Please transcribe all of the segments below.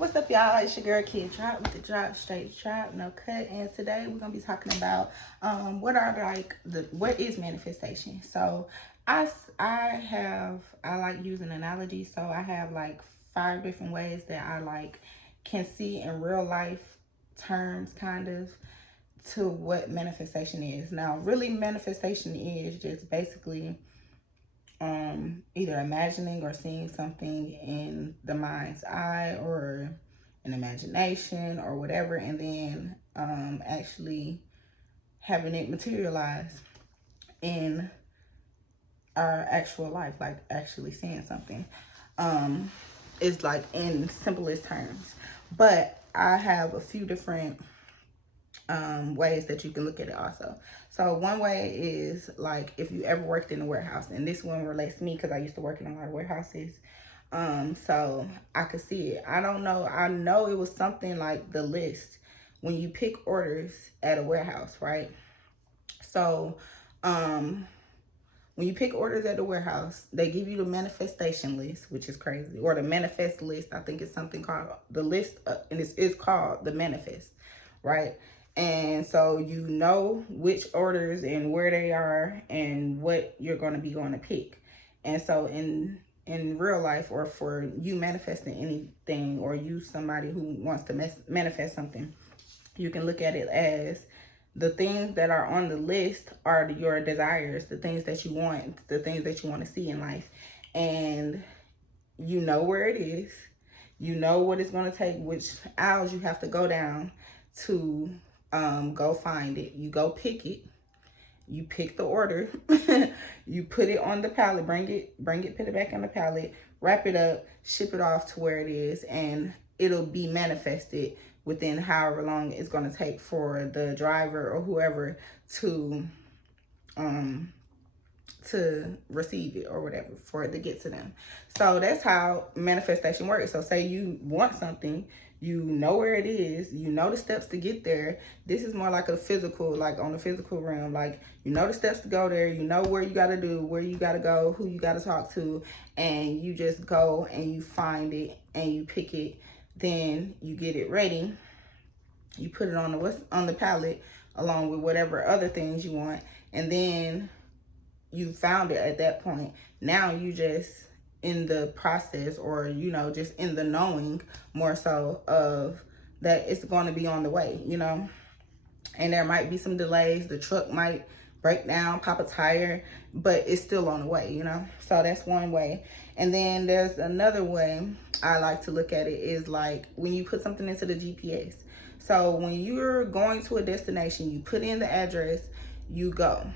What's up, y'all? It's your girl Kiadrop with the drop, straight drop, no cut. And today we're gonna be talking about what is manifestation. So I like using analogies. So I have like 5 different ways that I like can see in real life terms, kind of, to what manifestation is. Now, really, manifestation is just basically either imagining or seeing something in the mind's eye or an imagination or whatever, and then actually having it materialize in our actual life, like actually seeing something. Is like in simplest terms, but I have a few different ways that you can look at it also. So one way is like if you ever worked in a warehouse, and this one relates to me because I used to work in a lot of warehouses. So I could see it. I don't know. I know it was something like the list when you pick orders at a warehouse, right? So, when you pick orders at the warehouse, they give you the manifestation list, which is crazy, or the manifest list. I think it's something called the list, and it's called the manifest, right? And so you know which orders and where they are and what you're going to be going to pick. And so in real life, or for you manifesting anything, or you somebody who wants to manifest something, you can look at it as the things that are on the list are your desires, the things that you want, the things that you want to see in life. And you know where it is. You know what it's going to take, which aisles you have to go down to go find it. You go pick it. You pick the order. You put it on the pallet, bring it, put it back on the pallet, wrap it up, ship it off to where it is, and it'll be manifested within however long it's going to take for the driver or whoever to receive it or whatever, for it to get to them. So that's how manifestation works. So say you want something, you know where it is, you know the steps to get there. This is more like a physical, like on the physical realm, like you know the steps to go there, you know where you got to do, where you got to go, who you got to talk to, and you just go and you find it and you pick it. Then you get it ready, you put it on the pallet along with whatever other things you want, and then you found it at that point. Now you just in the process, or just in the knowing more so of that it's going to be on the way, and there might be some delays. The truck might break down, pop a tire, but it's still on the way, so that's one way. And then there's another way I like to look at it, is like when you put something into the GPS. So when you're going to a destination, you put in the address, you go.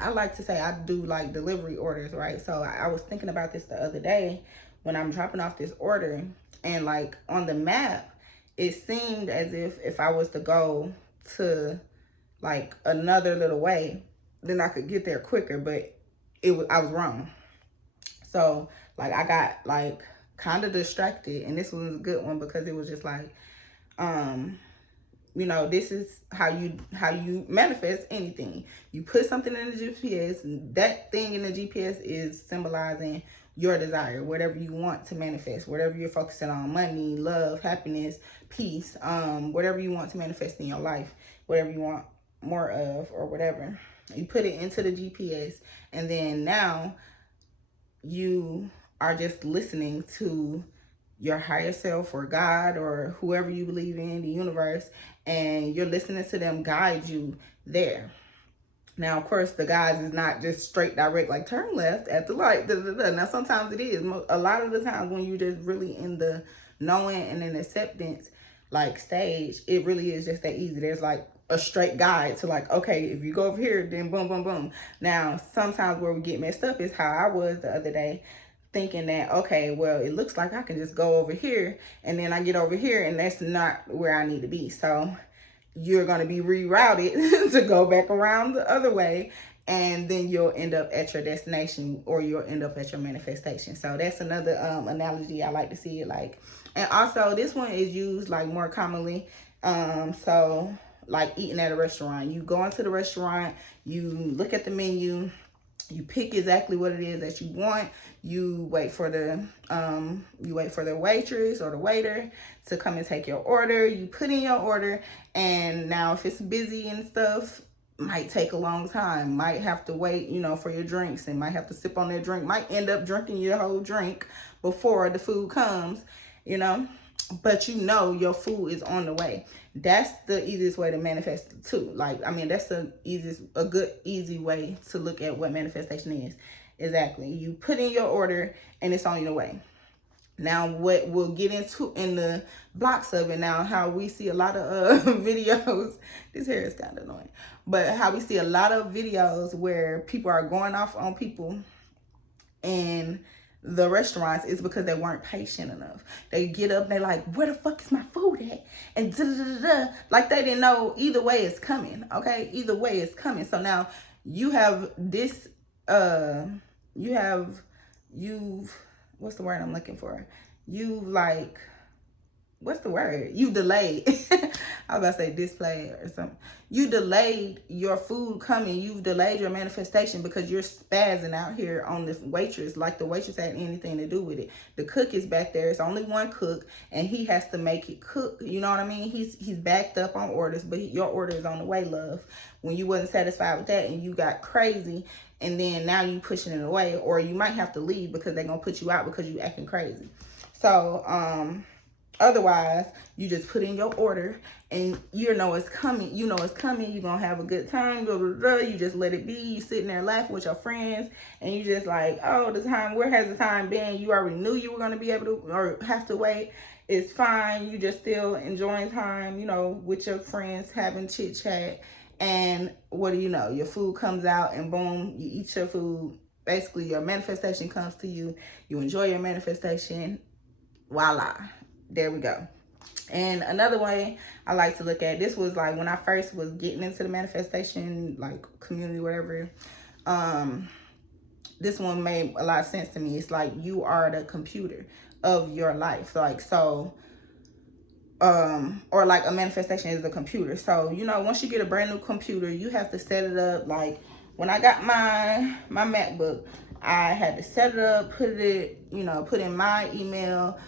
I like to say I do like delivery orders, right? So I was thinking about this the other day when I'm dropping off this order, and like on the map, it seemed as if I was to go to like another little way, then I could get there quicker, but I was wrong. So like I got like kind of distracted, and this was a good one because it was just like, this is how you manifest anything. You put something in the GPS, and that thing in the GPS is symbolizing your desire, whatever you want to manifest, whatever you're focusing on: money, love, happiness, peace, whatever you want to manifest in your life, whatever you want more of, or whatever. You put it into the GPS, and then now you are just listening to your higher self, or God, or whoever you believe in, the universe, and you're listening to them guide you there. Now, of course, the guides is not just straight direct, like turn left at the light. Now, sometimes it is. A lot of the times when you're just really in the knowing and in acceptance like stage, it really is just that easy. There's like a straight guide to like, okay, if you go over here, then boom, boom, boom. Now, sometimes where we get messed up is how I was the other day, thinking that, okay, well, it looks like I can just go over here, and then I get over here, and that's not where I need to be. So you're going to be rerouted to go back around the other way, and then you'll end up at your destination, or you'll end up at your manifestation. So that's another analogy I like to see it like. And also this one is used like more commonly. So like eating at a restaurant, you go into the restaurant, you look at the menu, You pick exactly what it is that you want. You wait for the waitress or the waiter to come and take your order. You put in your order, and now if it's busy and stuff, might take a long time. Might have to wait, for your drinks, and might have to sip on that drink. Might end up drinking your whole drink before the food comes, but your food is on the way. That's the easiest way to manifest it too. That's a good, easy way to look at what manifestation is. Exactly. You put in your order and it's on your way. Now, what we'll get into in the blocks of it now, how we see a lot of videos, this hair is kind of annoying, but how we see a lot of videos where people are going off on people and the restaurants is because they weren't patient enough. They get up, they like, where the fuck is my food at? And like they didn't know either way it's coming. Okay, either way it's coming. So now you have this. You've what's the word I'm looking for? What's the word? You delayed. I was about to say display or something. You delayed your food coming. You've delayed your manifestation because you're spazzing out here on the waitress. Like the waitress had anything to do with it. The cook is back there. It's only one cook, and he has to make it cook. You know what I mean? He's backed up on orders, but your order is on the way, love. When you wasn't satisfied with that and you got crazy, and then now you pushing it away, or you might have to leave because they're gonna put you out because you acting crazy. So otherwise, you just put in your order and you know it's coming. You know it's coming. You're going to have a good time. Blah, blah, blah. You just let it be. You sitting there laughing with your friends and you just like, oh, where has the time been? You already knew you were going to be able to or have to wait. It's fine. You just still enjoying time, with your friends, having chit chat. And what do you know? Your food comes out and boom, you eat your food. Basically, your manifestation comes to you. You enjoy your manifestation. Voila. There we go. And another way I like to look at this was like when I first was getting into the manifestation, like community, whatever. This one made a lot of sense to me. It's like you are the computer of your life. Or like a manifestation is the computer. So, once you get a brand new computer, you have to set it up. Like when I got my MacBook, I had to set it up, put in my email,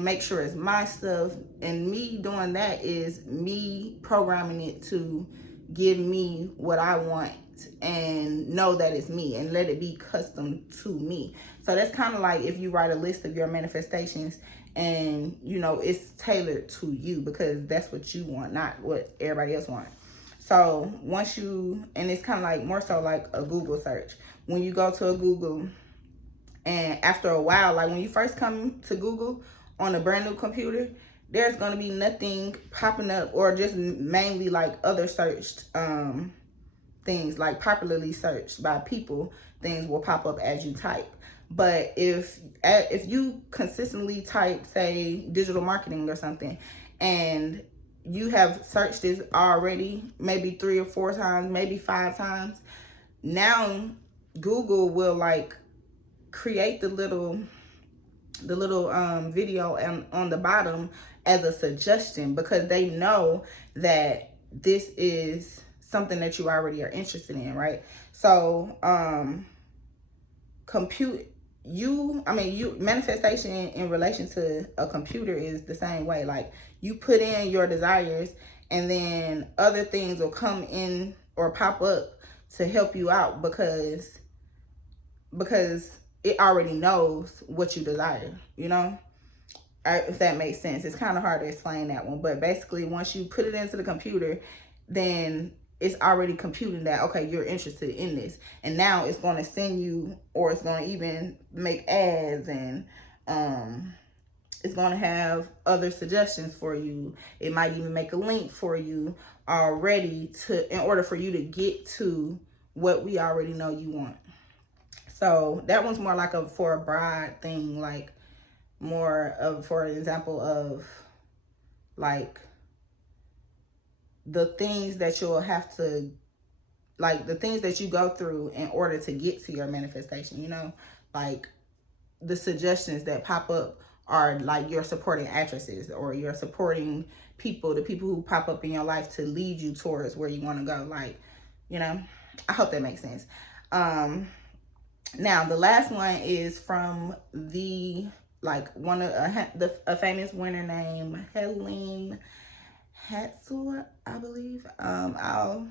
make sure it's my stuff. And me doing that is me programming it to give me what I want and know that it's me and let it be custom to me. So that's kind of like if you write a list of your manifestations and it's tailored to you because that's what you want, not what everybody else wants. So and it's kind of like more so like a Google search. When you go to a Google, and after a while, like when you first come to Google on a brand new computer, there's going to be nothing popping up, or just mainly like other searched things, like popularly searched by people, things will pop up as you type. But if you consistently type, say, digital marketing or something, and you have searched this already, maybe 3 or 4 times, maybe 5 times, now Google will like create the little video on the bottom as a suggestion because they know that this is something that you already are interested in, right? So manifestation in relation to a computer is the same way. Like you put in your desires and then other things will come in or pop up to help you out because it already knows what you desire, if that makes sense. It's kind of hard to explain that one, but basically once you put it into the computer, then it's already computing that, okay, you're interested in this. And now it's going to send you, or it's going to even make ads, and it's going to have other suggestions for you. It might even make a link for you already in order for you to get to what we already know you want. So that one's more like for a broad thing, like more of, for an example of like the things that you'll have to, like the things that you go through in order to get to your manifestation, like the suggestions that pop up are like your supporting actresses or your supporting people, the people who pop up in your life to lead you towards where you want to go. Like, I hope that makes sense. Now, the last one is from the, like, one of a famous winner named Helene Hatzor, I believe. I'll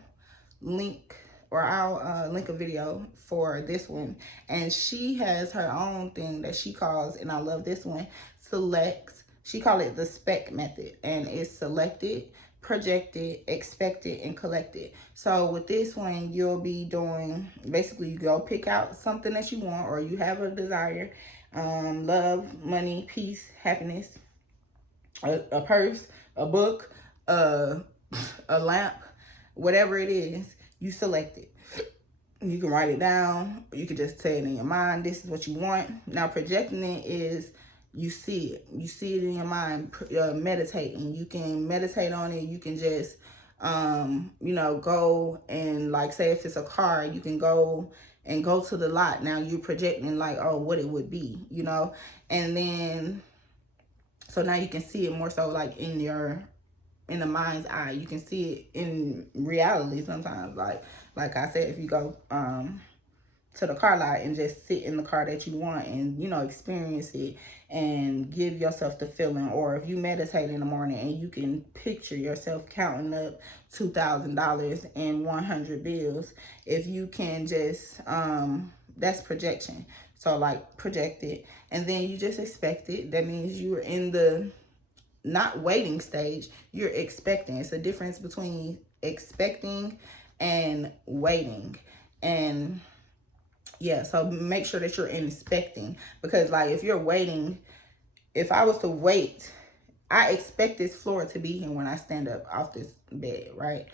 link I'll link a video for this one, and she has her own thing that she calls, and I love this one, select. She call it the spec method, and it's selected, projected, expected, and collected. So with this one, you'll be doing, basically, you go pick out something that you want or you have a desire, love, money, peace, happiness, a purse, a book, a lamp, whatever it is, you select it. You can write it down, or you can just say it in your mind, this is what you want. Now, projecting it is, you see it. You see it in your mind, meditating. You can meditate on it. You can just, you know, go and, like, say if it's a car, you can go to the lot. Now you're projecting, like, oh, what it would be, you know? And then, so now you can see it more so, like, in the mind's eye. You can see it in reality sometimes. Like I said, if you go to the car lot and just sit in the car that you want and, you know, experience it and give yourself the feeling. Or if you meditate in the morning and you can picture yourself counting up $2,000 in 100 bills, if you can just, that's projection. So, like, project it, and then you just expect it. That means you're in the not waiting stage, you're expecting. It's a difference between expecting and waiting. And yeah, so make sure that you're expecting, because, like, if you're waiting, if I was to wait, I expect this floor to be here when I stand up off this bed, right?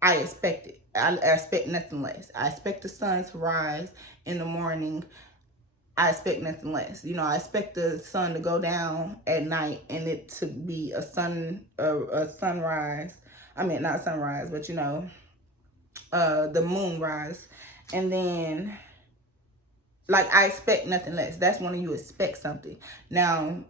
I expect it. I expect nothing less. I expect the sun to rise in the morning. I expect nothing less. You know, I expect the sun to go down at night and it to be a sunrise. I mean, not sunrise, but, you know, the moon rise. And then, like, I expect nothing less. That's when you expect something. Now,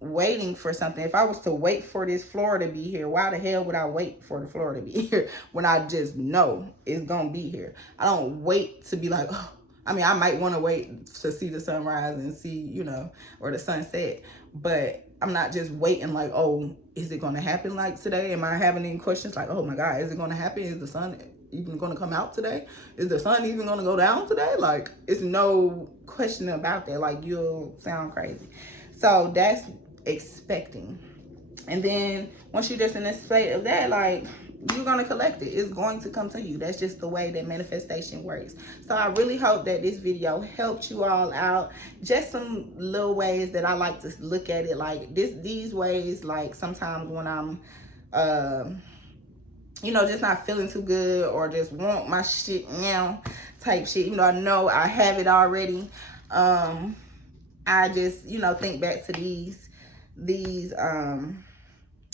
waiting for something. If I was to wait for this floor to be here, why the hell would I wait for the floor to be here when I just know it's gonna be here? I don't wait to be like, oh, I mean, I might want to wait to see the sunrise and see, you know, or the sunset, but I'm not just waiting like, oh, is it going to happen like today? Am I having any questions like, oh my God, is it going to happen? Is the sun even going to come out today? Is the sun even going to go down today? Like, it's no question about that. Like, you'll sound crazy. So that's expecting. And then once you're just in a state of that, like, you're going to collect it. It's going to come to you. That's just the way that manifestation works. So I really hope that this video helped you all out. Just some little ways that I like to look at it. Like, these ways, like, sometimes when I'm, you know, just not feeling too good or just want my shit now type shit, even though I know I have it already, I just, you know, think back to these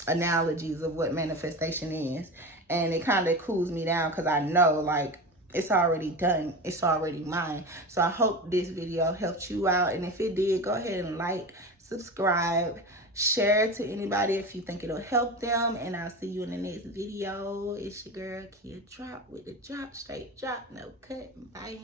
analogies of what manifestation is, and it kind of cools me down because I know, like, it's already done, it's already mine. So I hope this video helped you out, and if it did, go ahead and like, subscribe, share it to anybody if you think it'll help them, and I'll see you in the next video. It's your girl Kiadrop with the drop, straight drop, no cut. Bye.